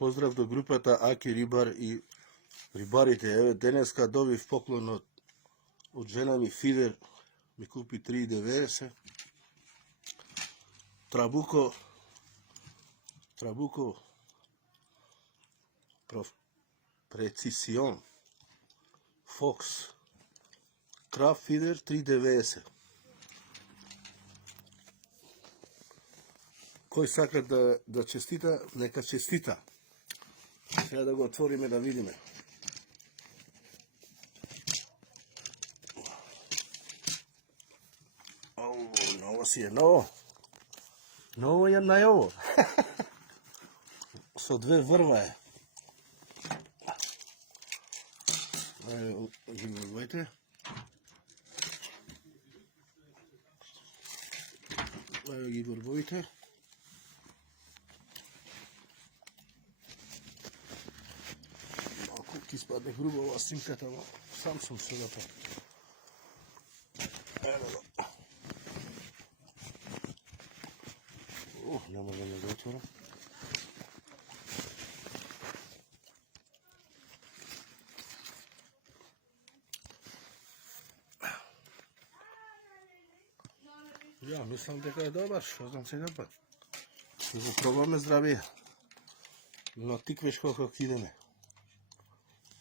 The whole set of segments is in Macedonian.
Поздрав до групата Аки Рибар и рибарите. Еве денеска добив поклон од жена ми фидер, ми купи 3,90. Трабуко Прецисион Фокс Крав фидер 3,90. Кој сака да честита, нека честита. Сега да го отвориме да видиме. Ново си е, ново. Ново е најово. Со 2 врва е. Ги врвајте. Ги врвајте. Ти спадне грубо ова снимката, но сам сум се запал. Ево го. Не може да го отворам. Ја, мислам дека е добар, што знам сега пат. Ќе го пробаме здравија. Но тиквеш колко ќе идеме.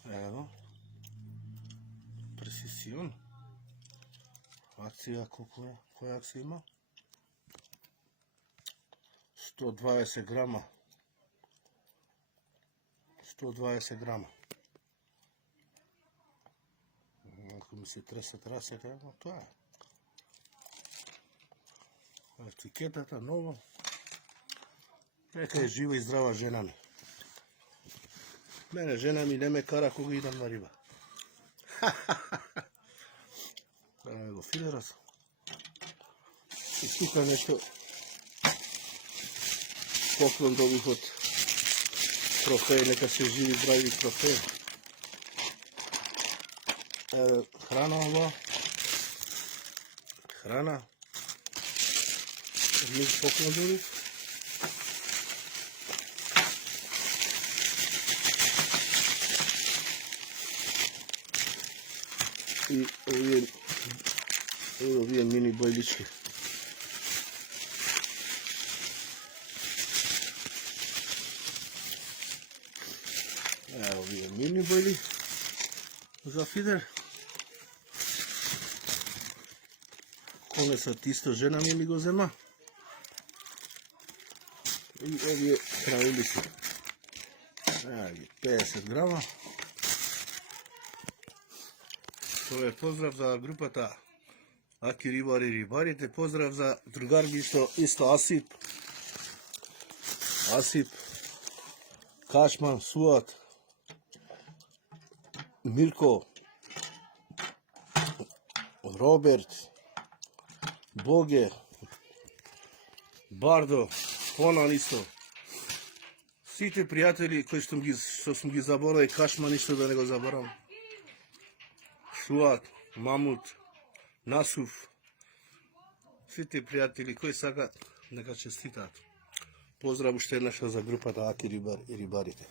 Ево, Прецисион. Акција колко е? Која акција има? 120 грама. 120 грама. Ако ми се тресат расете, но тоа е. Етикетата ново. Нека е жива и здрава жена ми. Мене жена ми не ме кара кога идам на риба. Правим го филерот. И тука нешто поклон добих од трофеј, нека се живи здрави трофеј. Храна ова. Храна. Низ поклон добих. И овие мини бойлички. Овие мини бойли за фидер. Конесот исто жена ми го зема. И овие хранилици. 50 грама. Тоа е поздрав за групата Аки Рибар и рибарите. Поздрав за другар ми исто Асип, Кашман, Суат, Мирко, Роберт, Боге, Бардо, Конан исто. Сите пријатели кои што сум ги заборавил, Кашман исто да не го заборавам. Суат, Мамут, Насуф, сите пријатели кои сака нека честитаат. Поздрав уште еднаш за групата Аки Рибар и рибарите.